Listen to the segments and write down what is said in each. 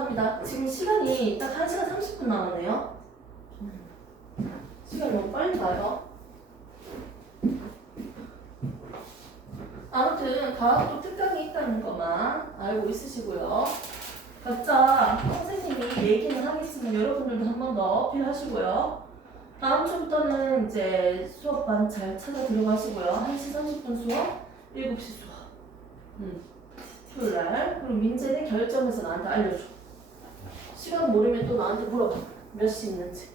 감사합니다. 지금 시간이 딱 1시간 30분 남았네요. 시간 너무 빨리 가요. 아무튼 과학도 특강이 있다는 것만 알고 있으시고요. 각자 선생님이 얘기는 하겠으면 여러분들도 한 번 더 어필하시고요. 다음 주부터는 이제 수업반 잘 찾아 들어가시고요. 1시 30분 수업, 7시 수업. 토요일날. 그리고 민재는 결정해서 나한테 알려줘. 시간 모르면 또 나한테 물어봐. 몇 시 있는지.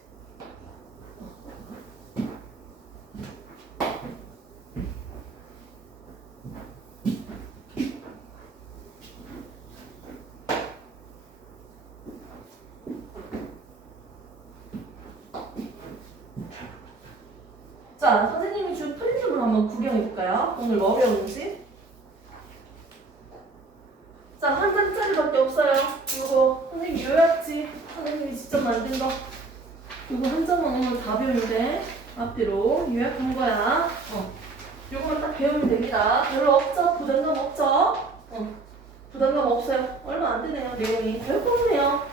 자, 선생님이 준 프린트물 한번 구경해볼까요? 오늘 뭐 배우는지? 자, 한 장짜리밖에 없어요. 이거 선생님 요약지 선생님이 직접 만든 거. 이거 한 장만 오늘 다 배우는데 앞뒤로 요약한 거야. 요거만 딱 배우면 됩니다. 별로 없죠? 부담감 없죠? 부담감 없어요. 얼마 안 되네요. 내용이 별거 없네요.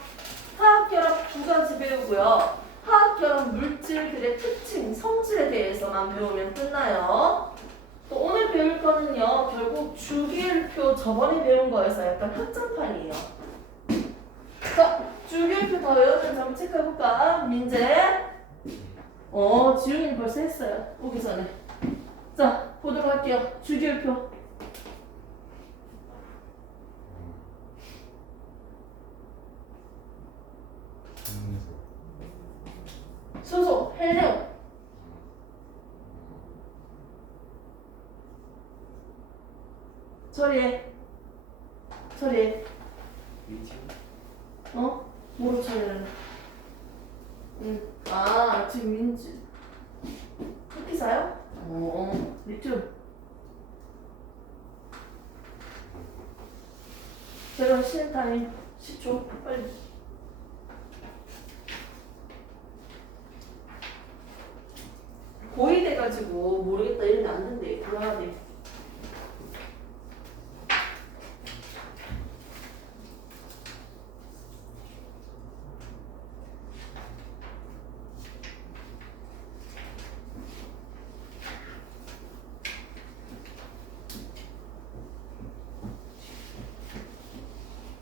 화학결합 두 가지 배우고요. 화학결합 물질들의 특징, 성질에 대해서만 배우면 끝나요. 또 오늘 배울 거는요, 결국 주기율표 저번에 배운 거에서 약간 확장판이에요. 자, 주기율표 다 외웠는지 한번 체크해볼까? 민재? 지훈이는 벌써 했어요. 오기 전에. 자, 보도록 할게요. 주기율표. 수소, 헬륨. 처리해. 뭐로 처리하는? 지금 민지. 흑기사요? 리튬. 제가 쉬는 타임 10초. 빨리. 고이 돼가지고 모르겠다 이러면 안 된대. 불안하대.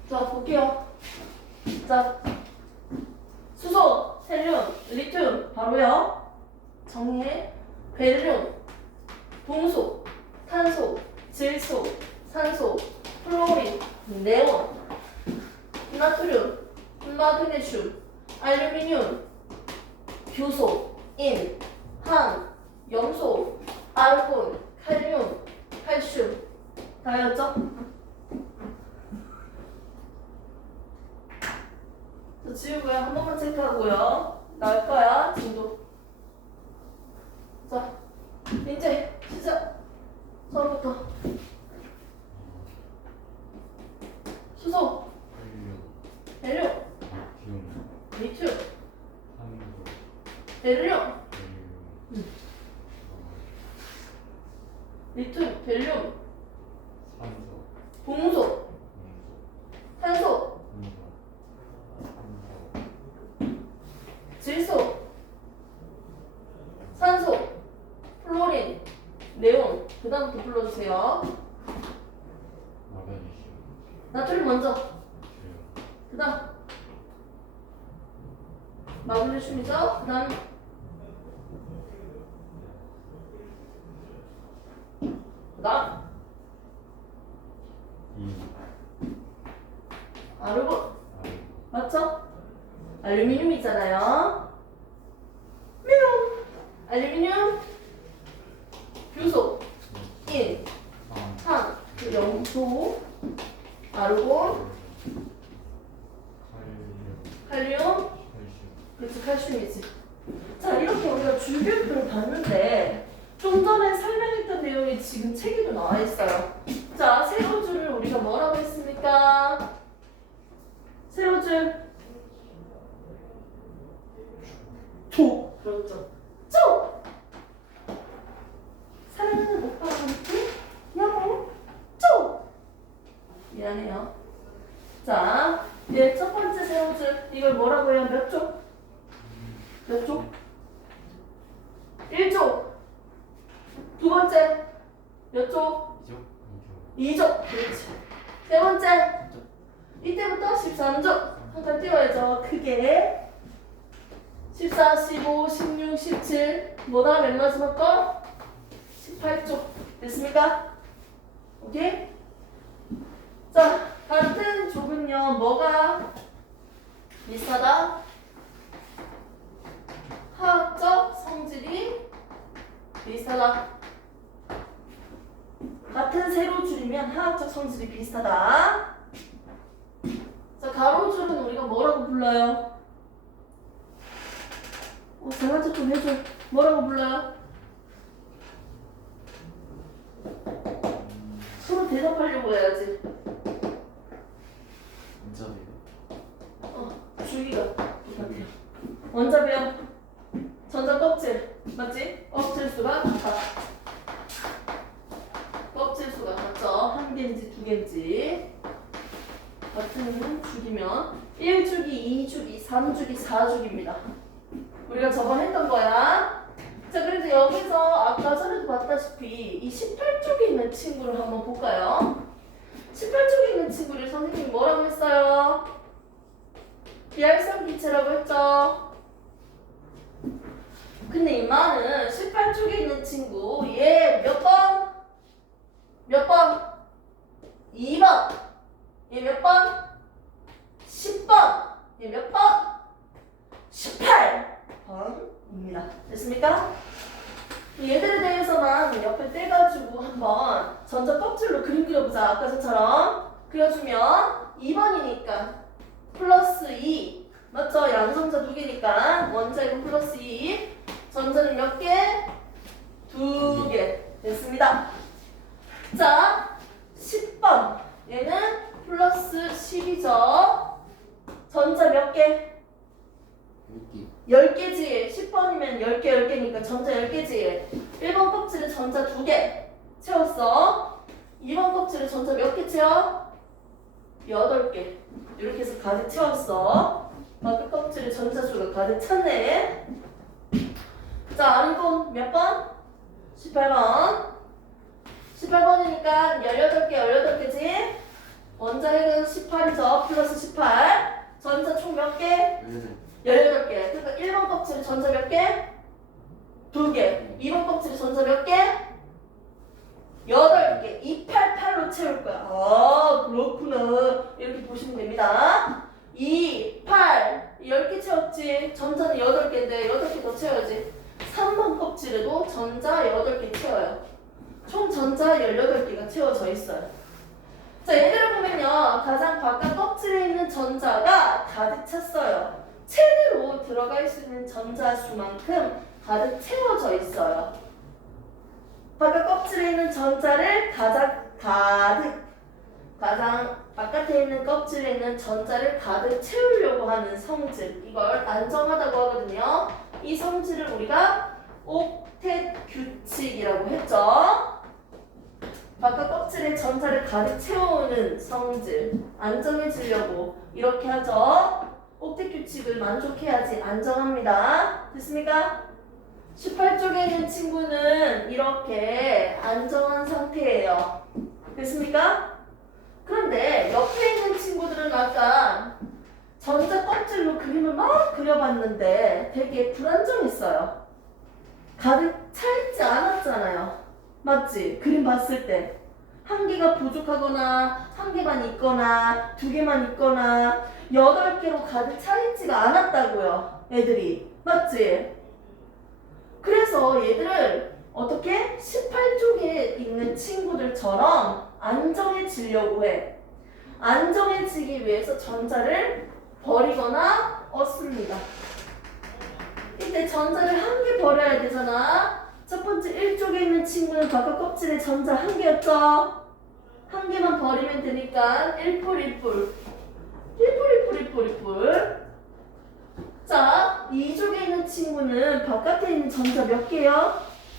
자, 볼게요. 자, 수소, 헬륨, 리튬, 바로요. 정리해. 벨륨, 동소, 탄소, 질소, 산소, 플로린, 네온, 나트륨, 마그네슘, 알루미늄, 규소, 인, 항, 염소, 아르곤, 칼륨, 칼슘. 다 외웠죠? 지우고요. 한 번만 체크하고요. 나올 거야. 진도. 자, 이제 시작. 처음부터. 수소, 헬륨, 리튬, 벨륨, 리튬, 벨륨, 동소, 탄소, 질소, 산소, 플로린, 네온. 그 다음부터 불러주세요. 나트륨 먼저. 그 다음 마그네슘이죠. 그 다음 아르곤. 맞죠? 알루미늄 있잖아요. 알루미늄, 규소, 인, 항, 염소, 아르곤, 칼륨, 그렇지, 칼슘이지. 자, 이렇게 우리가 주기율표를 봤는데 좀 전에 설명했던 내용이 지금 책에도 나와 있어요. 자, 세로줄을 우리가 뭐라고 했습니까? 세로줄 조. 그렇죠. 조. 사랑하는 오빠가 함께 여보 조. 미안해요. 자, 이제 첫 번째 성질. 이걸 뭐라고 해요? 몇 쪽? 몇 쪽? 1쪽. 두 번째. 몇 쪽? 2쪽. 그렇지. 세 번째. 이때부터 13쪽. 한 칸 띄워야죠. 크게. 14, 15, 16, 17. 뭐다? 맨 마지막 거? 18쪽. 됐습니까? 오케이? 자, 같은 족은요, 뭐가 비슷하다? 화학적 성질이 비슷하다. 같은 세로 줄이면 화학적 성질이 비슷하다. 자, 가로줄은 우리가 뭐라고 불러요? 장난책 좀 해줘. 뭐라고 불러요? 서로 대답하려고 해야지. 줄기가 똑같아요. 원자배열, 전자 껍질, 맞지? 껍질 수가 같아. 껍질 수가 같죠? 한 개인지 두 개인지. 같은 주기면 1주기, 2주기, 3주기, 4주기입니다. 우리가 저번에 했던 거야. 자, 그래서 여기서 아까 전에도 봤다시피 이 18쪽에 있는 친구를 한번 볼까요? 18쪽에 있는 친구를 선생님이 뭐라고 했어요? 비활성 기체라고 했죠? 근데 이마는 18쪽에 있는 친구 얘 몇 번? 몇 번? 2번. 얘 몇 번? 10번. 얘 몇 번? 18번입니다. 됐습니까? 얘들에 대해서만 옆에 떼가지고 한번 전자 껍질로 그림 그려보자. 아까 전처럼 그려주면 2번이니까 플러스 2 맞죠? 양성자 두 개니까 원자이고 플러스 2 전자는 몇 개? 두 개. 됐습니다. 자, 10번 얘는 플러스 10이죠. 전자 몇 개? 10개지. 10번이면 10개, 10개니까 전자 10개지. 1번 껍질에 전자 2개 채웠어. 2번 껍질에 전자 몇 개 채워? 8개. 이렇게 해서 가득 채웠어. 바깥 껍질에 전자 수가 가득 찼네. 자, 아는 몇 번? 18번. 18번이니까 18개, 18개지. 원자핵은 18이죠. 플러스 18. 전자 총 몇 개? 18개. 그러니까 1번 껍질에 전자 몇 개? 2개. 2번 껍질에 전자 몇 개? 8개. 288로 채울 거야. 아, 그렇구나. 이렇게 보시면 됩니다. 2, 8. 10개 채웠지. 전자는 8개인데 8개 더 채워야지. 3번 껍질에도 전자 8개 채워요. 총 전자 18개가 채워져 있어요. 자, 얘들을 보면요. 가장 바깥 껍질에 있는 전자가 가득 찼어요. 최대로 들어갈 수 있는 전자 수만큼 가득 채워져 있어요. 바깥 껍질에 있는 전자를 가장 바깥에 있는 껍질에 있는 전자를 가득 채우려고 하는 성질, 이걸 안정하다고 하거든요. 이 성질을 우리가 옥텟 규칙이라고 했죠. 바깥 껍질에 전자를 가득 채우는 성질, 안정해지려고 이렇게 하죠. 옥텟 규칙을 만족해야지 안정합니다. 됐습니까? 18쪽에 있는 친구는 이렇게 안정한 상태예요. 됐습니까? 그런데 옆에 있는 친구들은 아까 전자 껍질로 그림을 막 그려봤는데 되게 불안정했어요. 가득 차있지 않았잖아요. 맞지? 그림 봤을 때 한 개가 부족하거나 한 개만 있거나 두 개만 있거나 8개로 가득 차있지가 않았다고요. 애들이. 맞지? 그래서 얘들을 어떻게 18쪽에 있는 친구들처럼 안정해지려고 해. 안정해지기 위해서 전자를 버리거나 얻습니다. 이때 전자를 한 개 버려야 되잖아. 첫 번째 1쪽에 있는 친구는 바깥 껍질에 전자 한 개였죠. 한 개만 버리면 되니까 1뿔 1뿔 1뿔 1뿔 1뿔 1뿔. 자, 2쪽에 있는 친구는 바깥에 있는 전자 몇 개요?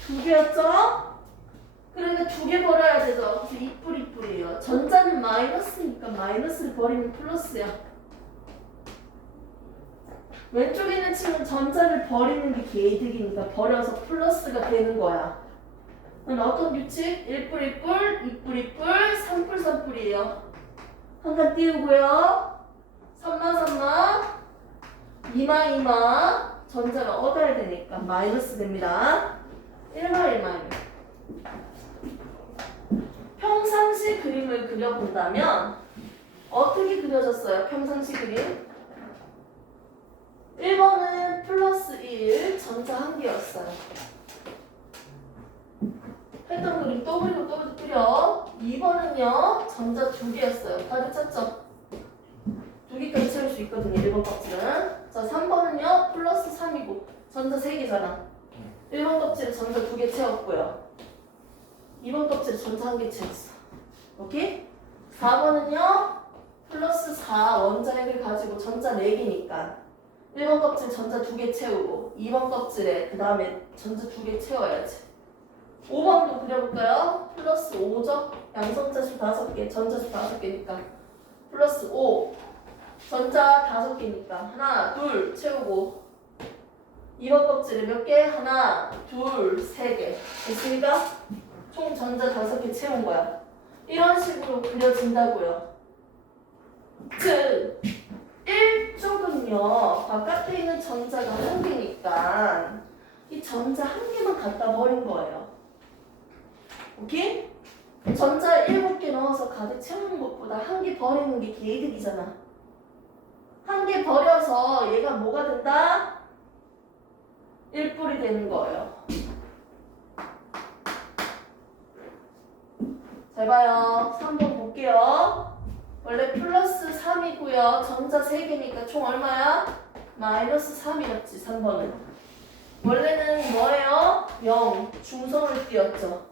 2개였죠? 그러니까 2개 버려야 되죠. 그래서 2뿔 2뿔이에요. 전자는 마이너스니까 마이너스를 버리면 플러스야. 왼쪽에 있는 친구는 전자를 버리는 게 개이득이니까 버려서 플러스가 되는 거야. 그럼 어떤 규칙? 1뿔 1뿔, 2뿔 2뿔, 3뿔 3뿔이에요. 한 칸 띄우고요. 3마 3마, 2마 2마. 전자가 얻어야 되니까 마이너스 됩니다. 1마 1마입니다. 평상시 그림을 그려본다면 어떻게 그려졌어요? 평상시 그림 1번은 플러스 1 전자 한 개였어요. 했던 그림 또 그리고 또 그려. 2번은요 전자 두 개였어요. 다들 찾죠? 두 개까지 채울 수 있거든요. 1번 껍질은. 자 3번은요 플러스 3이고 전자 3개잖아. 1번 껍질에 전자 2개 채웠고요. 2번 껍질에 전자 1개 채웠어. 오케이? 4번은요 플러스 4 원자핵을 가지고 전자 4개니까 1번 껍질 전자 2개 채우고 2번 껍질에 그 다음에 전자 2개 채워야지. 5번도 그려볼까요? 플러스 5죠? 양성자수 5개, 전자수 5개니까 플러스 5 전자 5개니까 하나, 둘 채우고 2번 껍질에 몇 개? 하나, 둘, 3개 됐습니까? 총 전자 5개 채운 거야. 이런 식으로 그려진다고요. 즉 1쪽은요 바깥에 있는 전자가 1개니까 이 전자 1개만 갖다 버린 거예요. 오케이? 전자 7개 넣어서 가득 채우는 것보다 1개 버리는 게 개이득이잖아. 1개 버려서 얘가 뭐가 된다? 1뿔이 되는 거예요. 잘 봐요. 3번 볼게요. 원래 플러스 3이고요. 전자 3개니까 총 얼마야? 마이너스 3이었지 3번은. 원래는 뭐예요? 0. 중성을 띄었죠.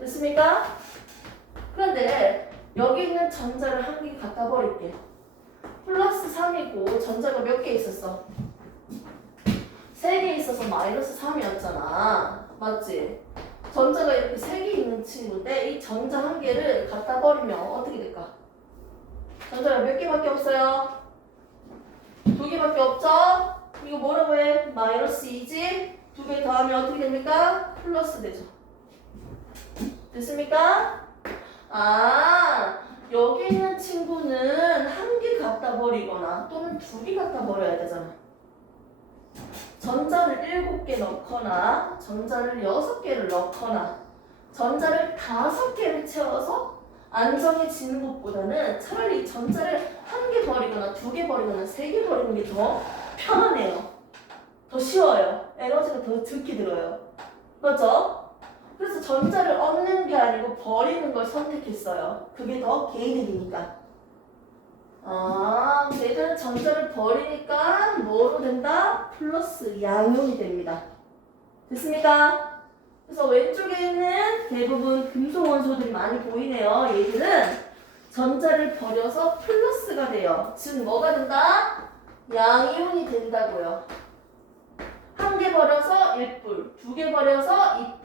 됐습니까? 그런데 여기 있는 전자를 1개 갖다 버릴게. 플러스 3이고 전자가 몇 개 있었어? 3개 있어서 마이너스 3이었잖아. 맞지? 전자가 이렇게 3개 있는 친구인데 이 전자 1개를 갖다 버리면 어떻게 될까? 전자가 몇 개밖에 없어요? 2개밖에 없죠? 이거 뭐라고 해? 마이너스 2지? 2개 더하면 어떻게 됩니까? 플러스 되죠. 됐습니까? 아, 여기 있는 친구는 1개 갖다 버리거나 또는 2개 갖다 버려야 되잖아. 전자를 7개 넣거나 전자를 6개를 넣거나 전자를 5개를 채워서 안정해지는 것보다는 차라리 전자를 1개 버리거나 2개 버리거나 3개 버리는 게 더 편하네요. 더 쉬워요. 에너지가 더 적게 들어요. 맞죠? 그래서 전자를 얻는 게 아니고 버리는 걸 선택했어요. 그게 더 개이득이니까. 아, 얘들은 전자를 버리니까 뭐로 된다? 플러스 양용이 됩니다. 됐습니까? 그래서 왼쪽에 있는 대부분 금속 원소들이 많이 보이네요. 얘들은 전자를 버려서 플러스가 돼요. 즉 뭐가 된다? 양이온이 된다고요. 1개 버려서 1뿔, 2개 버려서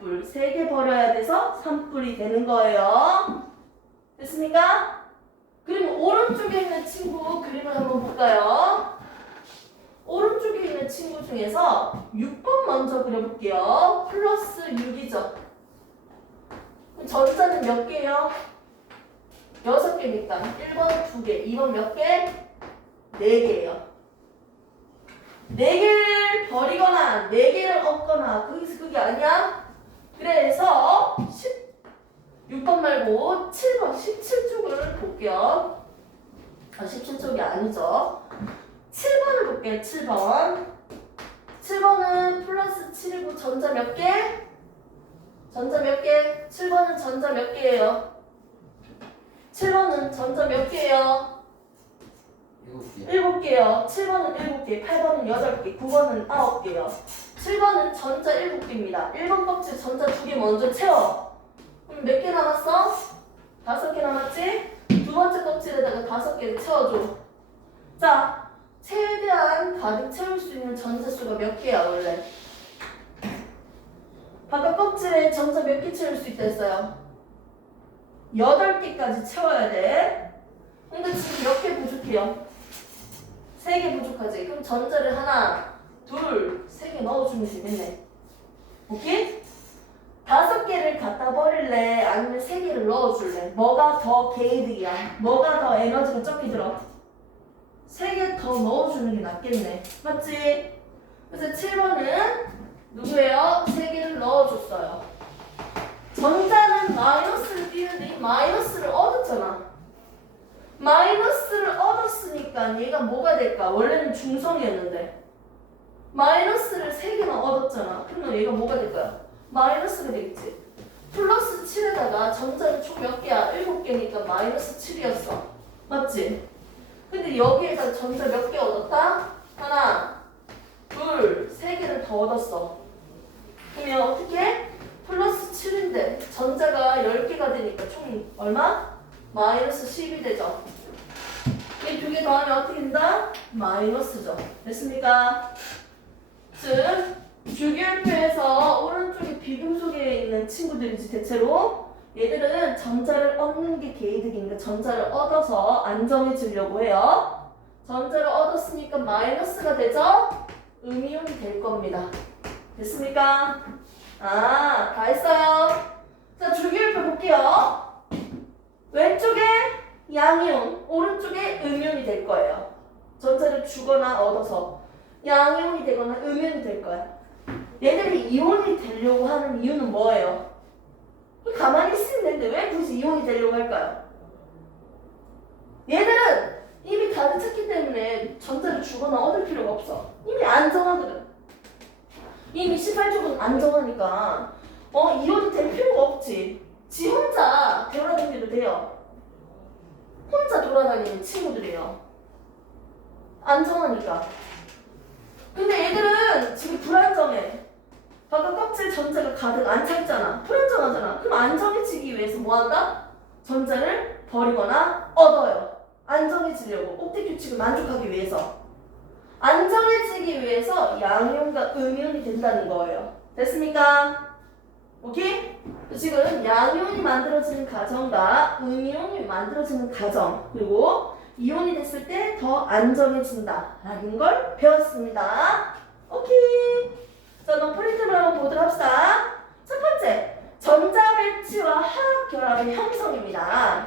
2뿔, 3개 버려야 돼서 3뿔이 되는 거예요. 됐습니까? 그리고 오른쪽에 있는 친구 그림을 한번 볼까요? 오른쪽에 있는 친구 중에서 6번 먼저 그려볼게요. 플러스 6이죠. 전자는 몇 개예요? 6개니까 1번 2개, 2번 몇 개? 4개예요. 4개를 버리거나 4개를 얻거나 그게 아니야? 그래서 6번 말고 7번 17쪽을 볼게요. 17쪽이 아니죠. 7번을 볼게요. 7번. 7번은 플러스 7이고 전자 몇 개? 전자 몇 개? 7번은 전자 몇 개예요? 7번은 전자 몇 개예요? 7개요. 7번은 7개, 8번은 8개, 9번은 9개요. 7번은 전자 7개입니다. 1번 껍질 전자 2개 먼저 채워. 그럼 몇 개 남았어? 5개 남았지? 두 번째 껍질에다가 5개를 채워줘. 자, 최대한 가득 채울 수 있는 전자 수가 몇 개야 원래? 바깥 껍질에 전자 몇 개 채울 수 있다 했어요? 8개까지 채워야 돼. 근데 지금 몇 개 부족해요? 3 3개 부족하지. 그럼 전자를 하나, 둘, 3개 넣어주면 되겠네. 오케이? 5개를 갖다 버릴래? 아니면 3개를 넣어줄래? 뭐가 더 개이득이야? 뭐가 더 에너지가 적게 들어? 3개 더 넣어주는 게 낫겠네. 맞지? 그래서 7번은 누구예요? 3개를 넣어줬어요. 전자는 마이너스를 띄우니 마이너스를 얻었잖아. 마이너스를 얻었으니까 얘가 뭐가 될까? 원래는 중성이었는데 마이너스를 3개나 얻었잖아. 그러면 얘가 뭐가 될까요? 마이너스가 되겠지. 플러스 7에다가 전자는 총 몇 개야? 7개니까 마이너스 7이었어. 맞지? 근데 여기에다 전자 몇 개 얻었다? 하나, 둘, 3개를 더 얻었어. 그러면 어떻게? 플러스 7인데 전자가 10개가 되니까 총 얼마? 마이너스 10이 되죠. 이 두 개 더하면 어떻게 된다? 마이너스죠. 됐습니까? 즉 주기율표에서 오른쪽에 비금속에 있는 친구들이지 대체로 얘들은 전자를 얻는 게 개이득이니까 전자를 얻어서 안정해지려고 해요. 전자를 얻었으니까 마이너스가 되죠? 음이온이 될 겁니다. 됐습니까? 아, 다 했어요. 자, 주기율표 볼게요. 왼쪽에 양이온, 오른쪽에 음이온이 될 거예요. 전자를 주거나 얻어서 양이온이 되거나 음이온이 될 거야. 얘들이 이온이 되려고 하는 이유는 뭐예요? 가만히 있으면 되는데 왜 굳이 이온이 되려고 할까요? 얘들은 이미 가득 찼기 때문에 전자를 주거나 얻을 필요가 없어. 이미 안정하거든. 이미 18쪽은 안정하니까 이온이 될 필요가 없지. 지 혼자 돌아다니도 돼요. 혼자 돌아다니는 친구들이에요. 안정하니까. 근데 얘들은 지금 불안정해. 바깥 껍질 전자가 가득 안 차있잖아. 불안정하잖아. 그럼 안정해지기 위해서 뭐한다? 전자를 버리거나 얻어요. 안정해지려고. 옵틱 규칙을 만족하기 위해서. 안정해지기 위해서 양이온과 음이온이 된다는 거예요. 됐습니까? 오케이? 지금 양이온이 만들어지는 과정과 음이온이 만들어지는 과정 그리고 이온이 됐을 때 더 안정해진다 라는 걸 배웠습니다. 오케이. 자, 그럼 프린트를 한번 보도록 합시다. 첫 번째, 전자 배치와 화학 결합의 형성입니다.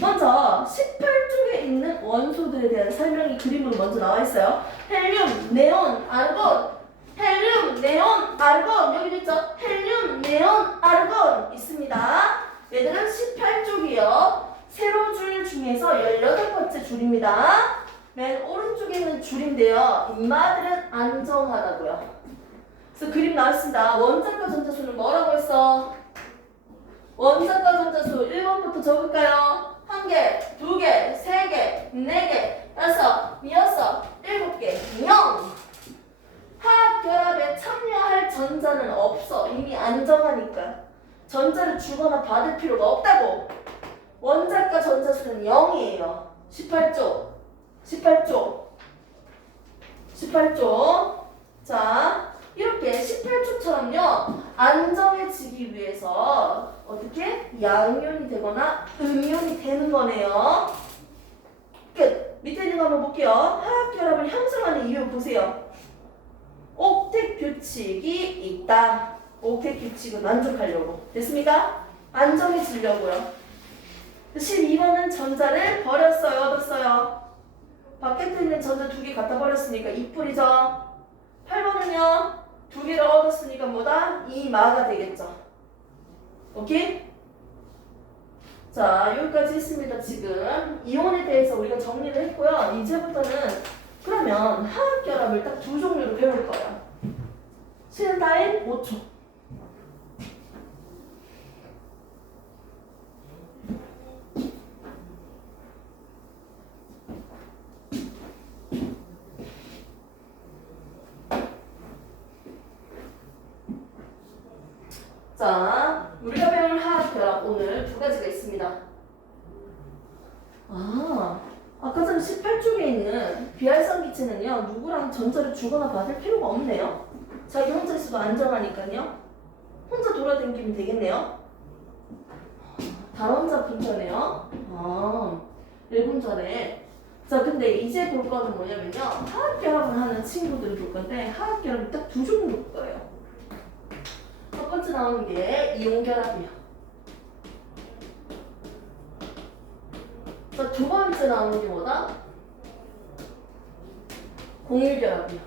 먼저 18쪽에 있는 원소들에 대한 설명이 그림으로 먼저 나와 있어요. 헬륨, 네온, 아르곤. 헬륨, 네온, 아르곤. 여기 있죠? 헬륨, 네온, 아르곤 있습니다. 얘들은 18쪽이요. 세로줄 중에서 18번째 줄입니다. 맨 오른쪽에 있는 줄인데요. 인마들은 안정하다고요. 그래서 그림 나왔습니다. 원자과 전자수는 뭐라고 했어? 원자과 전자수 1번부터 적을까요? 1개, 2개, 3개, 4개, 6, 6, 7개, 0. 화학 결합에 참여할 전자는 없어. 이미 안정하니까. 전자를 주거나 받을 필요가 없다고. 원자과 전자수는 0이에요. 18쪽. 18쪽. 18쪽. 자, 이렇게 18쪽처럼요. 안정해지기 위해서 어떻게? 양이온이 되거나 음이온이 되는 거네요. 끝. 밑에 있는 거 한번 볼게요. 화학 결합을 형성하는 이유 보세요. 옥텟 규칙이 있다. 옥텟 규칙을 만족하려고. 됐습니까? 안정해지려고요. 12번은 전자를 버렸어요, 얻었어요? 밖에 있는 전자 2개 갖다 버렸으니까 2풀이죠. 8번은요, 2개를 얻었으니까 뭐다? 2마가 되겠죠. 오케이? 자, 여기까지 했습니다, 지금. 이온에 대해서 우리가 정리를 했고요. 이제부터는 그러면 화학 결합을 딱 2종류로 배울 거예요. 시간 타임 5초. 자, 우리가 배울 화학 결합 오늘 2가지가 있습니다. 아까 전 18쪽에 있는 비활성 기체는요, 누구랑 전자를 주거나 받을 필요가 없네요. 자기 혼자 있어도 안정하니까요. 혼자 돌아다니면 되겠네요. 다원자 분자네요. 1분 전에 자, 근데 이제 볼 거는 뭐냐면요. 화학결합을 하는 친구들을 볼 건데 화학결합이 딱 두 종류 볼 거예요. 첫 번째 나오는 게 이온결합이요. 자, 두 번째 나오는 게 뭐다? 공유결합이요.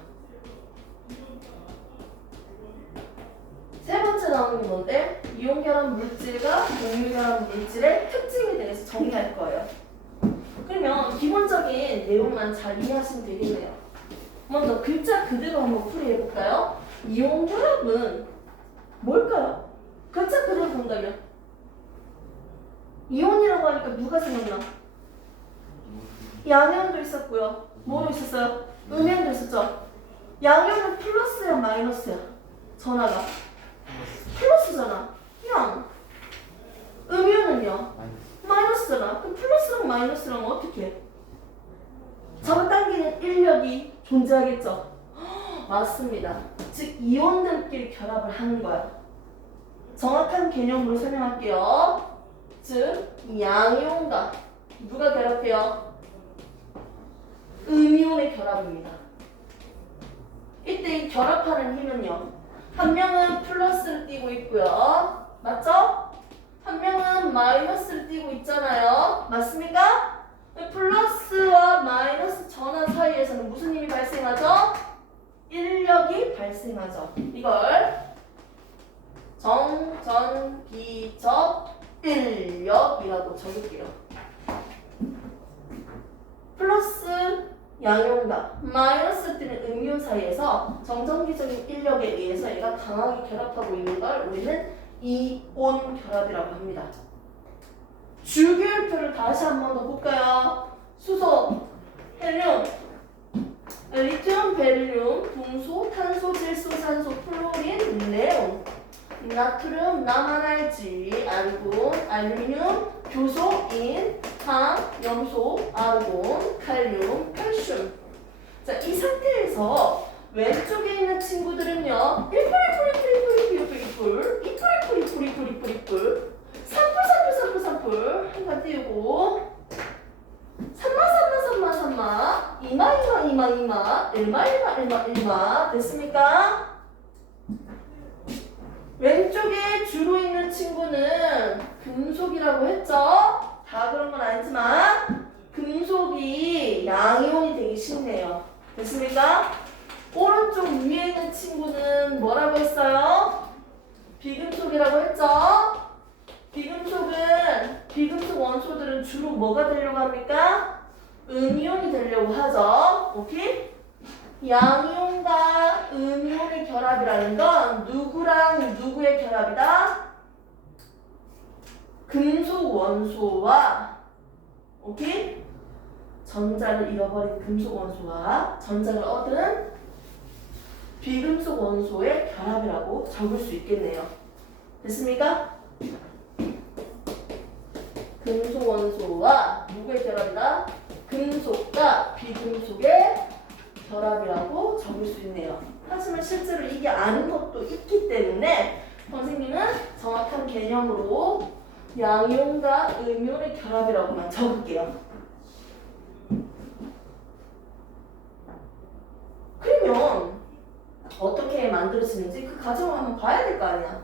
세 번째 나오는 게 뭔데? 이온결합 물질과 공유결합 물질의 특징에 대해서 정의할 거예요. 그러면 기본적인 내용만 잘 이해하시면 되겠네요. 먼저 글자 그대로 한번 풀이해볼까요? 이온결합은 뭘까요? 글자 그대로 본다면 이온이라고 하니까 누가 생각나? 양이온도 있었고요. 뭐로 있었어요? 음이온도 있었죠? 양이온은 플러스야 마이너스야? 전화가 플러스잖아. 양. 음이온은요? 마이너스잖아. 그럼 플러스랑 마이너스랑 어떻게 해? 잡아당기는 인력이 존재하겠죠? 맞습니다. 즉 이온들끼리 결합을 하는 거야. 정확한 개념으로 설명할게요. 즉 양이온과 누가 결합해요? 음이온의 결합입니다. 이때 이 결합하는 힘은요. 한 명은 플러스를 띄고 있고요. 맞죠? 한 명은 마이너스를 띄고 있잖아요. 맞습니까? 플러스와 마이너스 전환 사이에서는 무슨 힘이 발생하죠? 인력이 발생하죠. 이걸 정전기적 인력이라고 적을게요. 플러스 양이온과 마이너스 뜨는 음이온 사이에서 정전기적인 인력에 의해서 얘가 강하게 결합하고 있는 걸 우리는 이온 결합이라고 합니다. 주기율표를 다시 한 번 더 볼까요? 수소, 헬륨, 리튬, 베릴륨, 동소, 탄소, 질소, 산소, 플로린, 네온, 나트륨, 나만할지, 알곤, 알루미늄, 교소, 인, 황, 염소, 아르곤, 칼륨, 칼슘. 자, 이 상태에서 왼쪽에 있는 친구들은요. 1풀, 2풀, 3풀, 한칸 띄우고 3마, 2마, 됐습니까? 왼쪽에 주로 있는 친구는 금속이라고 했죠? 다 그런 건 아니지만 금속이 양이온이 되기 쉽네요. 됐습니까? 오른쪽 위에 있는 친구는 뭐라고 했어요? 비금속이라고 했죠? 비금속 원소들은 주로 뭐가 되려고 합니까? 음이온이 되려고 하죠. 오케이? 양이온과 음이온의 결합이라는 건 누구랑 누구의 결합이다? 금속 원소와 오케이? 전자를 잃어버린 금속 원소와 전자를 얻은 비금속 원소의 결합이라고 적을 수 있겠네요. 됐습니까? 금속 원소와 누구의 결합이다? 금속과 비금속의 결합이라고 적을 수 있네요. 하지만 실제로 이게 아닌 것도 있기 때문에 선생님은 정확한 개념으로 양이온과 음이온의 결합이라고만 적을게요. 그러면 어떻게 만들어지는지 그 과정을 한번 봐야 될 거 아니야.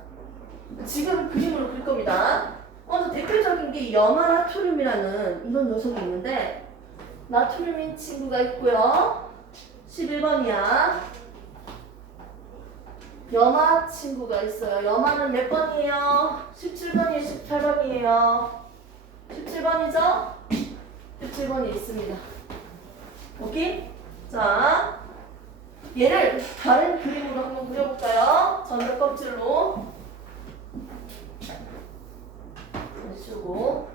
지금 그림으로 그릴 겁니다. 먼저 대표적인 게 염화나트륨이라는 이런 녀석이 있는데 나트륨인 친구가 있고요. 11번이야. 염화 친구가 있어요. 염화는 몇 번이에요? 17번이에요? 18번이에요? 17번이죠? 17번이 있습니다. 오케이? 자, 얘를 다른 그림으로 한번 그려볼까요? 전자 껍질로 주고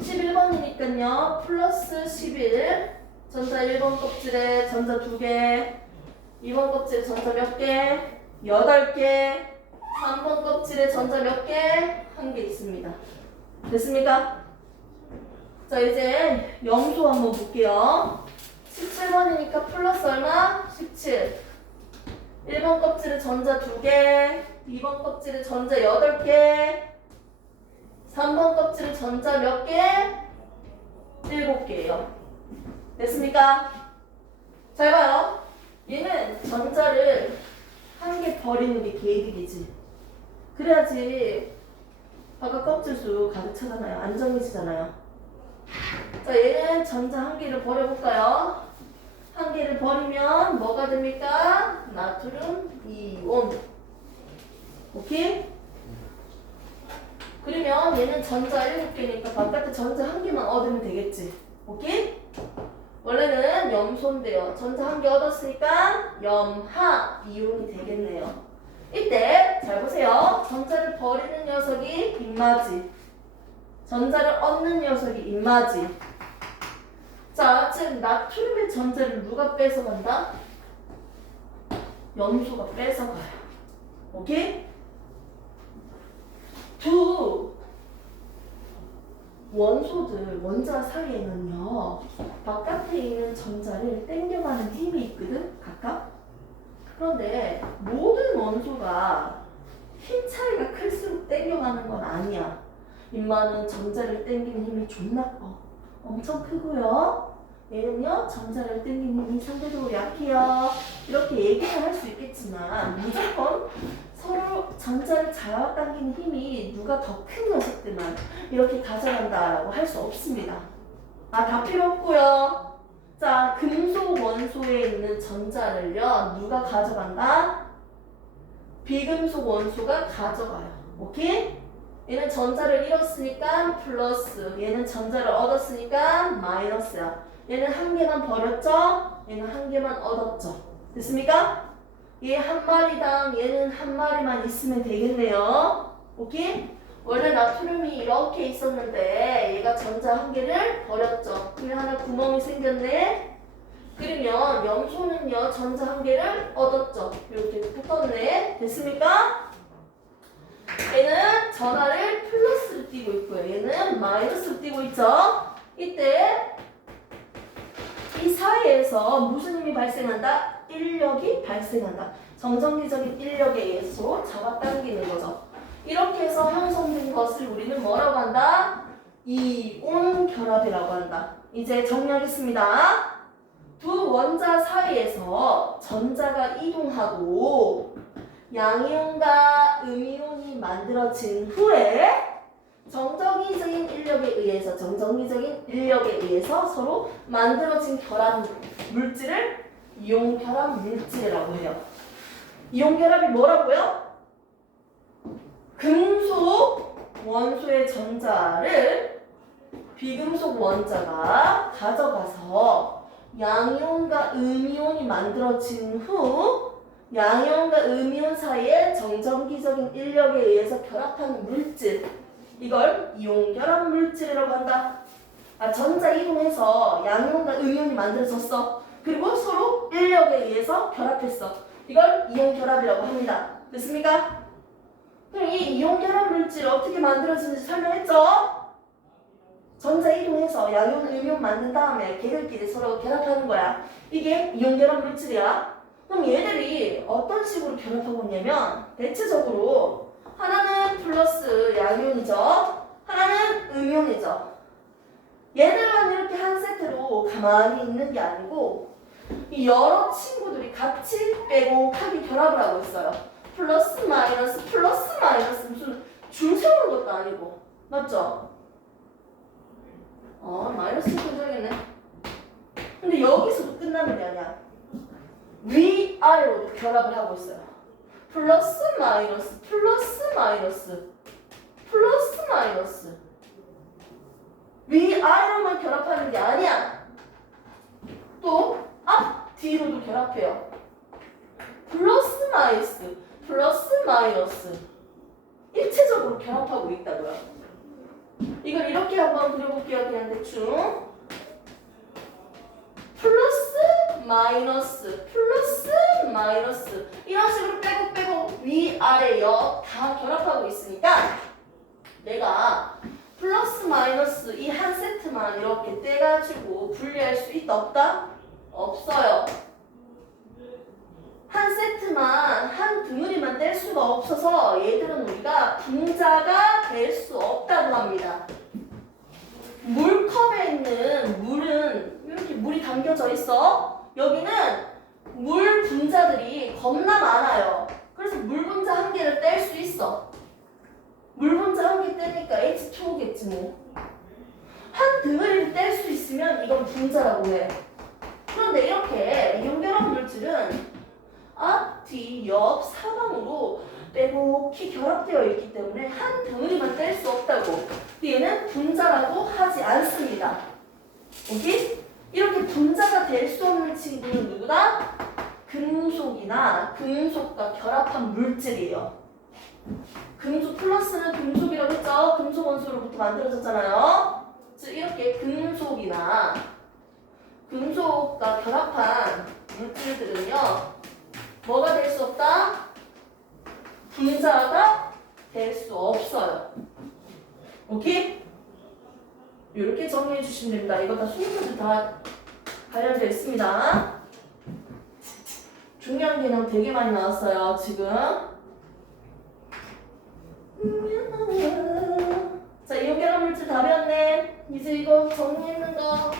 11번이니까요. 플러스 11 전자 1번 껍질에 전자 2개 2번 껍질에 전자 몇 개? 8개 3번 껍질에 전자 몇 개? 1개 있습니다. 됐습니까? 자, 이제 염소 한번 볼게요. 17번이니까 플러스 얼마? 17 1번 껍질에 전자 2개 2번 껍질에 전자 8개 3번 껍질에 전자 몇 개? 7개예요. 됐습니까? 잘 봐요. 얘는 전자를 한 개 버리는 게 계획이지. 그래야지 바깥 껍질수 가득 차잖아요. 안정해지잖아요. 자, 얘는 전자 한 개를 버려볼까요? 한 개를 버리면 뭐가 됩니까? 나트륨 이온. 오케이? 그러면 얘는 전자 7개니까 바깥에 전자 한 개만 얻으면 되겠지. 오케이? 원래는 염소인데요. 전자 한 개 얻었으니까 염화 이온이 되겠네요. 이때 잘 보세요. 전자를 버리는 녀석이 빈마지. 전자를 얻는 녀석이 인마지. 자, 지금 나트륨의 전자를 누가 뺏어간다? 염소가 뺏어가요. 오케이? 두 원소들, 원자 사이에는요, 바깥에 있는 전자를 땡겨가는 힘이 있거든, 각각. 그런데 모든 원소가 힘 차이가 클수록 땡겨가는 건 아니야. 인마는 전자를 땡기는 힘이 엄청 크고요. 얘는요, 전자를 땡기는 힘이 상대적으로 약해요. 이렇게 얘기는 할 수 있겠지만 무조건 서로 전자를 잡아당기는 힘이 누가 더 큰 녀석들만 이렇게 가져간다라고 할 수 없습니다. 다 필요 없고요. 자, 금속 원소에 있는 전자를요, 누가 가져간다? 비금속 원소가 가져가요. 오케이? 얘는 전자를 잃었으니까 플러스, 얘는 전자를 얻었으니까 마이너스야. 얘는 한 개만 버렸죠? 얘는 한 개만 얻었죠. 됐습니까? 얘 한 마리당 얘는 한 마리만 있으면 되겠네요. 오케이? 원래 나트륨이 이렇게 있었는데 얘가 전자 한 개를 버렸죠. 그래 하나 구멍이 생겼네. 그러면 염소는요, 전자 한 개를 얻었죠. 이렇게 붙었네. 됐습니까? 얘는 전하를 플러스로 띄고 있고요. 얘는 마이너스로 띄고 있죠. 이때 이 사이에서 무슨 힘이 발생한다? 인력이 발생한다. 정전기적인 인력에 의해서 잡아당기는 거죠. 이렇게 해서 형성된 것을 우리는 뭐라고 한다? 이온 결합이라고 한다. 이제 정리하겠습니다. 두 원자 사이에서 전자가 이동하고 양이온과 음이온이 만들어진 후에 정전기적인 인력에 의해서 서로 만들어진 결합 물질을 이온 결합 물질이라고 해요. 이온 결합이 뭐라고요? 금속 원소의 전자를 비금속 원자가 가져가서 양이온과 음이온이 만들어진 후 양이온과 음이온 사이에 정전기적인 인력에 의해서 결합한 물질, 이걸 이온 결합 물질이라고 한다. 전자 이동해서 양이온과 음이온이 만들어졌어. 그리고 서로 인력에 의해서 결합했어. 이걸 이온 결합이라고 합니다. 됐습니까? 그럼 이 이온 결합 물질 어떻게 만들어지는지 설명했죠? 전자 이동해서 양이온, 음이온 만든 다음에 걔들끼리 서로 결합하는 거야. 이게 이온 결합 물질이야. 그럼 얘들이 어떤 식으로 결합하고 있냐면 대체적으로 하나는 플러스 양이온이죠. 하나는 음이온이죠. 얘들만 이렇게 한 세트로 가만히 있는 게 아니고 이 여러 친구들이 같이 빼곡하게 결합을 하고 있어요. 플러스 마이너스 무슨 줄 세우는 것도 아니고. 맞죠? 마이너스 분정이네. 근데 여기서도 끝나는 게 아니야. 위아래로도 결합을 하고 있어요. 플러스 마이너스 위아래로만 결합하는 게 아니야. 또 앞, 뒤로도 결합해요. 플러스 마이너스 일체적으로 결합하고 있다고요. 이걸 이렇게 한번 그려볼게요. 그냥 대충 플러스 마이너스 이런 식으로 빼고 위아래 역 다 결합하고 있으니까 내가 플러스 마이너스 이 한 세트만 이렇게 떼가지고 분리할 수 있다 없다? 없어요. 한 세트만 한 덩어리만 뗄 수가 없어서 얘들은 우리가 분자가 될 수 없다고 합니다. 물컵에 있는 물은 이렇게 물이 물이 담겨져 있어. 여기는 물 분자들이 겁나 많아요. 그래서 물 분자 한 개를 뗄 수 있어. 물 분자 한 개 떼니까 H2O겠지 뭐. 한 덩어리를 뗄 수 있으면 이건 분자라고 해. 그런데 이렇게 이온결합 물질은 앞, 뒤, 옆, 사방으로 빼곡히 결합되어 있기 때문에 한 덩어리만 뗄 수 없다고. 얘는 분자라고 하지 않습니다. 오케이? 이렇게 분자가 될 수 없는 친구는 누구다? 금속이나 금속과 결합한 물질이에요. 금속 플러스는 금속이라고 했죠? 금속 원소로부터 만들어졌잖아요. 즉 이렇게 금속이나 금속과 결합한 물질들은요, 뭐가 될 수 없다? 분자가 될 수 없어요. 오케이? 이렇게 정리해 주시면 됩니다. 이거 다 수능까지 다 관련되어 있습니다. 중요한 개념 되게 많이 나왔어요, 지금. 자, 이온결합 물질 다 배웠네. 이제 이거 정리했는 거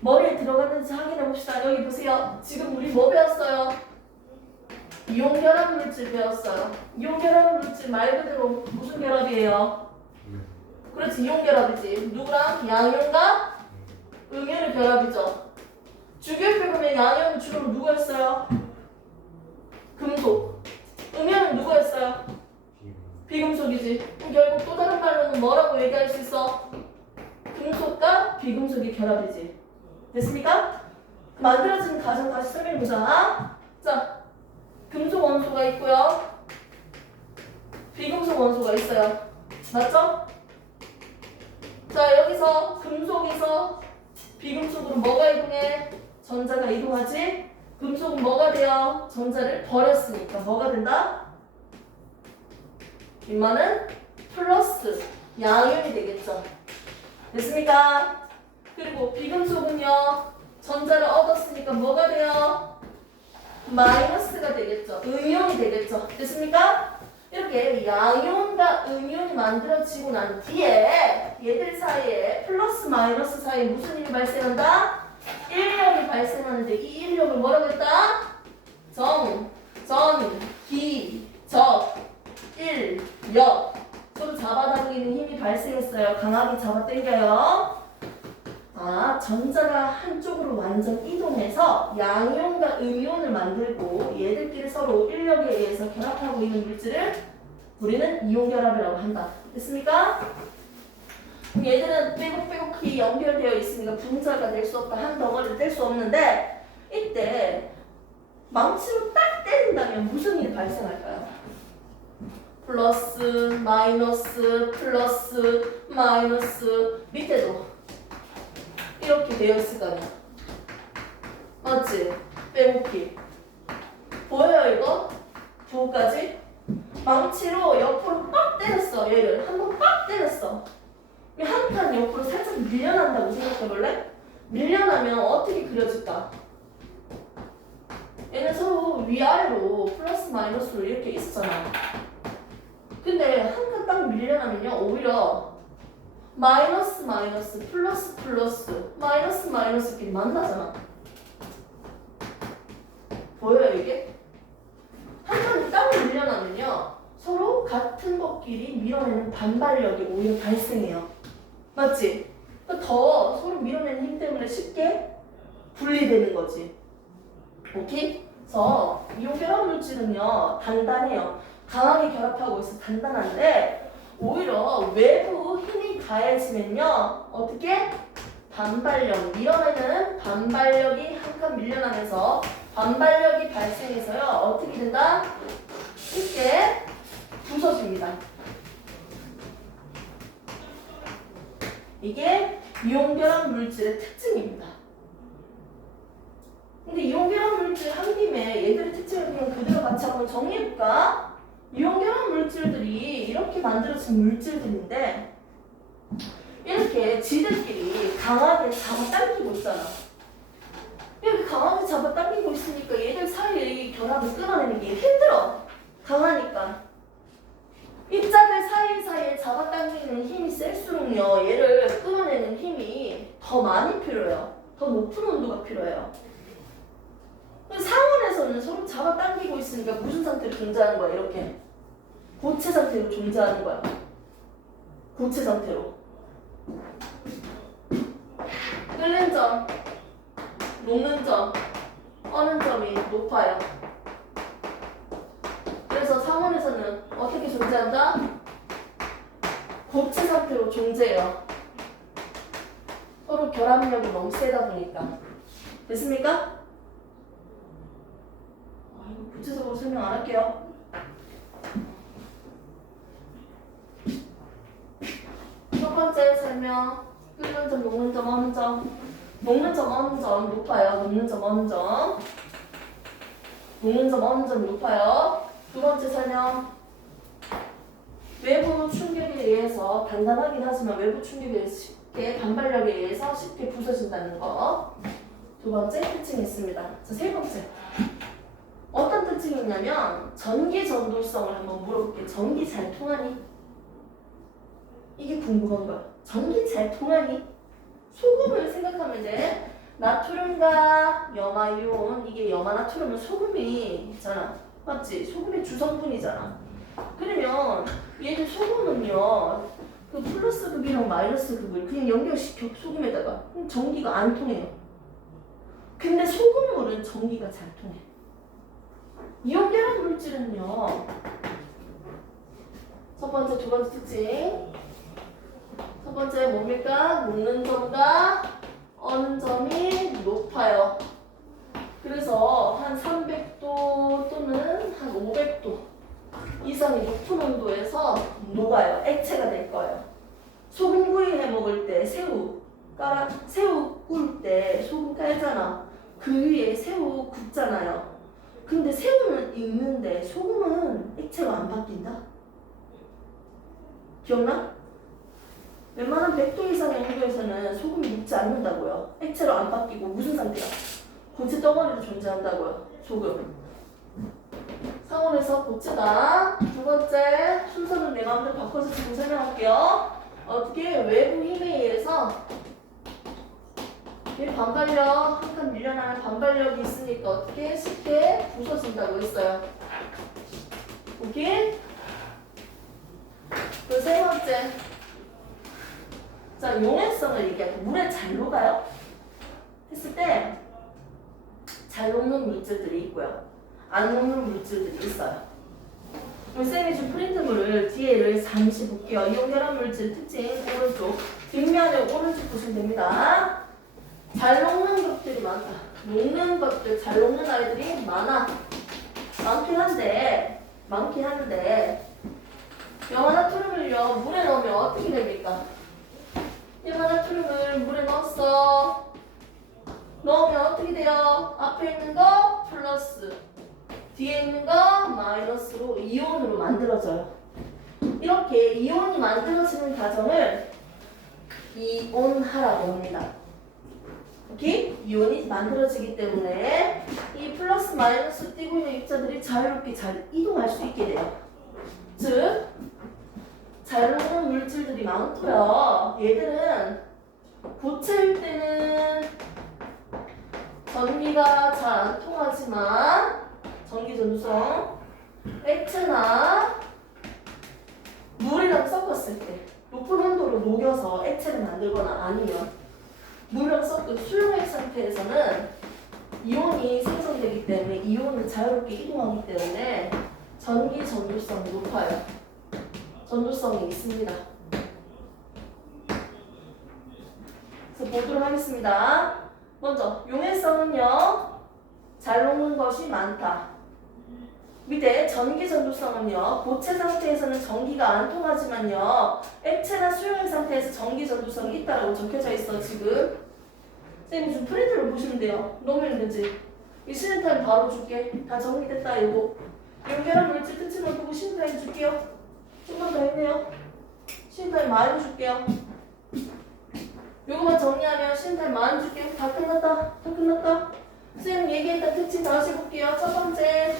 머리에 들어갔는지 확인해 봅시다. 여기 보세요. 지금 우리 뭐 배웠어요? 이온결합 물질 배웠어요. 이온결합 물질 말 그대로 무슨 결합이에요? 그렇지, 이온결합이지. 누구랑? 양이온과 음이온의 결합이죠. 주기율표 보면 양이온은 주로 누구였어요? 금속. 음이온은 누구였어요? 비금속이지. 그럼 결국 또 다른 말로는 뭐라고 얘기할 수 있어? 금속과 비금속의 결합이지. 됐습니까? 만들어지는 과정 다시 설명해보자. 자, 금속 원소가 있고요. 비금속 원소가 있어요. 맞죠? 자, 여기서 금속에서 비금속으로 뭐가 이동해? 전자가 이동하지? 금속은 뭐가 돼요? 전자를 버렸으니까 뭐가 된다? 이만은 플러스 양이온이 되겠죠. 됐습니까? 그리고 비금속은요, 전자를 얻었으니까 뭐가 돼요? 마이너스가 되겠죠. 음이온이 되겠죠. 됐습니까? 이렇게 양이온과 음이온이 만들어지고 난 뒤에 얘들 사이에 플러스 마이너스 사이에 무슨 일이 발생한다? 인력이 발생하는데 이 인력을 뭐라고 했다? 전, 기, 적, 역. 서로 잡아당기는 힘이 발생했어요. 강하게 잡아당겨요. 아, 전자가 한쪽으로 완전 이동해서 양이온과 음이온을 만들고 얘들끼리 서로 인력에 의해서 결합하고 있는 물질을 우리는 이온결합이라고 한다. 됐습니까? 그럼 얘들은 빼곡빼곡히 연결되어 있으니까 분자가 될 수 없다. 한 덩어리를 뗄 수 없는데 이때 망치로 딱 때린다면 무슨 일이 발생할까요? 플러스, 마이너스, 플러스, 마이너스 밑에도 이렇게 되어 있을 거 아니야. 맞지? 빼곡히. 보여요 이거? 부호까지? 망치로 옆으로 빡 때렸어. 얘를 한 번 빡 때렸어. 한 칸 옆으로 살짝 밀려난다고 생각해볼래? 밀려나면 어떻게 그려질까? 얘는 서로 위아래로 플러스 마이너스로 이렇게 있었잖아. 근데 한 칸 딱 밀려나면요, 오히려 마이너스 마이너스 플러스 플러스 마이너스 마이너스끼리 만나잖아. 보여요 이게? 한 칸이 딱 밀려나면요, 서로 같은 것끼리 밀어내는 반발력이 오히려 발생해요. 맞지? 그러니까 더 서로 밀어내는 힘 때문에 쉽게 분리되는 거지. 오케이? 그래서 이온결합 물질은요, 단단해요. 강하게 결합하고 있어 단단한데 오히려 외부 힘이 가해지면요, 어떻게? 반발력, 밀어내는 반발력이 한 칸 밀려나면서 반발력이 발생해서요, 어떻게 된다? 쉽게 부서집니다. 이게 이온결합 물질의 특징입니다. 근데 이온결합 물질 한 김에 얘들의 특징을 그냥 그대로 같이 한번 정리해볼까? 이온결합 물질들이 이렇게 만들어진 물질들인데 이렇게 지들끼리 강하게 잡아당기고 있잖아. 이렇게 강하게 잡아당기고 있으니까 얘들 사이의 결합을 끊어내는 게 힘들어. 강하니까. 입자들 사이사이에 잡아당기는 힘이 셀수록요, 얘를 끊어내는 힘이 더 많이 필요해요. 더 높은 온도가 있으니까 무슨 상태로 존재하는 거야? 이렇게 고체 상태로 존재하는 거야. 고체 상태로. 끓는 점, 녹는 점, 어는 점이 높아요. 그래서 상온에서는 어떻게 존재한다? 고체 상태로 존재해요. 서로 결합력이 너무 세다 보니까. 됐습니까? 이거 구체적으로 설명 안 할게요. 첫 번째 설명. 끓는 점, 녹는 점, 어는 점. 녹는 점, 어는 점 높아요. 녹는 점, 어는 점. 녹는 점, 어는 점 높아요. 두 번째 설명. 외부 충격에 의해서 단단하긴 하지만 외부 충격에 의해서 쉽게 반발력에 의해서 쉽게 부서진다는 거. 두 번째 특징이 있습니다. 자, 세 번째. 어떤 특징이 있냐면 전기 전도성을 한번 물어볼게요. 전기 잘 통하니? 이게 궁금한 거야. 전기 잘 통하니? 소금을 생각하면 돼. 나트륨과 염화이온, 이게 염화나트륨은 소금이 있잖아. 맞지? 소금의 주성분이잖아. 그러면 얘들 소금은요, 그 플러스 극이랑 마이너스 극을 그냥 연결시켜 소금에다가. 그럼 전기가 안 통해요. 근데 소금물은 전기가 잘 통해. 이온계란 물질은요, 첫 번째, 두 번째 특징. 첫 번째 뭡니까? 녹는 점과 어는 점이 높아요. 그래서 한 300도 또는 한 500도 이상의 높은 온도에서 녹아요. 액체가 될 거예요. 소금구이 해 먹을 때 새우 꿀 때 소금 깔잖아. 그 위에 새우 굽잖아요. 근데 새우는 익는데 소금은 액체가 안 바뀐다. 기억나? 웬만한 100도 이상의 온도에서는 소금이 녹지 않는다고요. 액체로 안 바뀌고 무슨 상태야? 고체 덩어리로 존재한다고요. 소금은. 상온에서 고체다. 두 번째 순서는 내 마음대로 바꿔서 지금 설명할게요. 어떻게 외부 힘에 의해서 이 반발력, 한 칸 밀려나는 반발력이 있으니까 어떻게 쉽게 부서진다고 했어요. 오케이? 그 세 번째. 자, 용해성을 얘기할게요. 물에 잘 녹아요? 했을 때 잘 녹는 물질들이 있고요. 안 녹는 물질들이 있어요. 쌤이 준 프린트물을 뒤에를 잠시 볼게요. 이온결합 물질 특징 오른쪽, 뒷면에 오른쪽 보시면 됩니다. 잘 녹는 것들이 많다. 녹는 것들, 잘 녹는 아이들이 많긴 한데 염화나트륨을요 물에 넣으면 어떻게 됩니까? 염화나트륨을 물에 넣었어. 넣으면 어떻게 돼요? 앞에 있는 거 플러스, 뒤에 있는 거 마이너스로 이온으로 만들어져요. 이렇게 이온이 만들어지는 과정을 이온하라고 합니다. 오케이? 이온이 만들어지기 때문에 이 플러스 마이너스 띄고 있는 입자들이 자유롭게 잘 이동할 수 있게 돼요. 즉, 잘 녹는 물질들이 많고요. 얘들은 고체일 때는 전기가 잘 안 통하지만 전기 전도성, 액체나 물이랑 섞었을 때 높은 온도로 녹여서 액체를 만들거나 아니면 물이랑 섞은 수용액 상태에서는 이온이 생성되기 때문에 이온은 자유롭게 이동하기 때문에 전기 전도성이 높아요. 전도성이 있습니다. 그래서 보도록 하겠습니다. 먼저 용해성은요, 잘 녹는 것이 많다. 밑에 전기 전도성은요, 고체 상태에서는 전기가 안 통하지만요, 액체나 수용액 상태에서 전기 전도성이 있다라고 적혀져 있어. 지금 쌤이 좀 프린트를 보시면 돼요. 넣으면 되지. 이 쉬는 타임 바로 줄게. 다 정리됐다. 이거 연결한 물질 특징을 보고 쉬는 타임 줄게요. 조금만 더 했네요. 쉬는 타임 많이 줄게요. 요거만 정리하면 쉬는 타임 많이 줄게요. 다 끝났다. 쌤 얘기했던 특징 다시 볼게요. 첫 번째,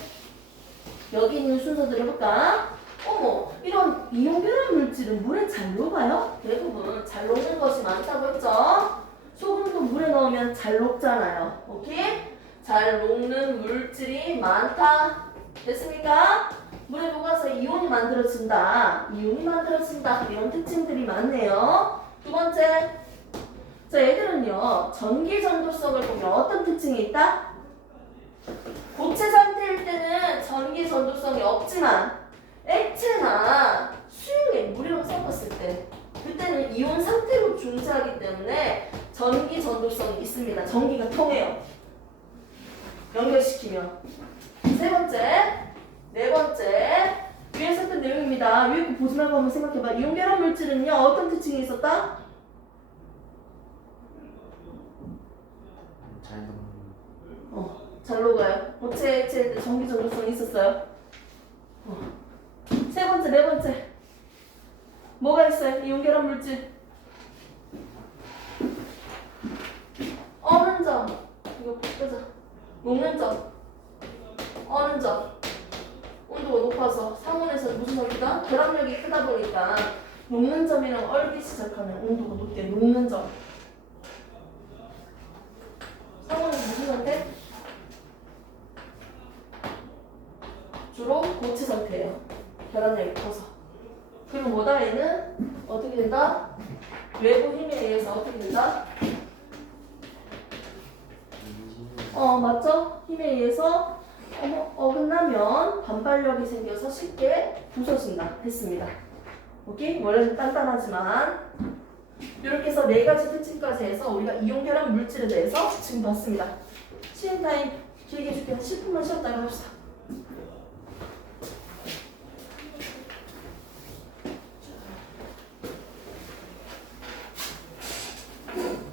여기 있는 순서대로 해볼까? 어머, 이런 이온결합 물질은 물에 잘 녹아요? 대부분 잘 녹는 것이 많다고 했죠? 소금도 물에 넣으면 잘 녹잖아요. 오케이? 잘 녹는 물질이 많다. 됐습니까? 물에 녹아서 이온이 만들어진다. 이온이 만들어진다. 이런 특징들이 많네요. 두 번째. 자, 얘들은요. 전기 전도성을 보면 어떤 특징이 있다? 고체 상태일 때는 전기 전도성이 없지만 액체나 수용액, 물이랑 섞었을 때 그때는 이온 상태로 존재하기 때문에 전기 전도성이 있습니다. 전기가 통해요. 연결시키면. 세 번째, 네 번째 위에 썼던 내용입니다. 위에 거 보지 말고 한번 생각해봐. 이온 결합 물질은요 어떤 특징이 있었다? 잘 녹아요. 고체 액체일 때 전기 전도성이 있었어요. 세 번째, 네 번째 뭐가 있어요? 이온 결합 물질 어는 점 이거 끄자. 녹는 점 어는 점 온도가 높아서 상온에서 무슨 점이다? 결합력이 크다 보니까 녹는 점이랑 얼기 시작하는 온도가 높대. 녹는 점. 상온은 무슨 상태? 주로 고체 상태예요. 결합력이 커서. 그리고 뭐다 얘는 어떻게 된다? 외부 힘에 의해서 어떻게 된다? 맞죠? 힘에 의해서 어긋나면 반발력이 생겨서 쉽게 부서진다 했습니다. 오케이? 원래는 단단하지만 이렇게 해서 네 가지 특징까지 해서 우리가 이온 결합 물질에 대해서 지금 봤습니다. 시험 타임 길게 줄게요.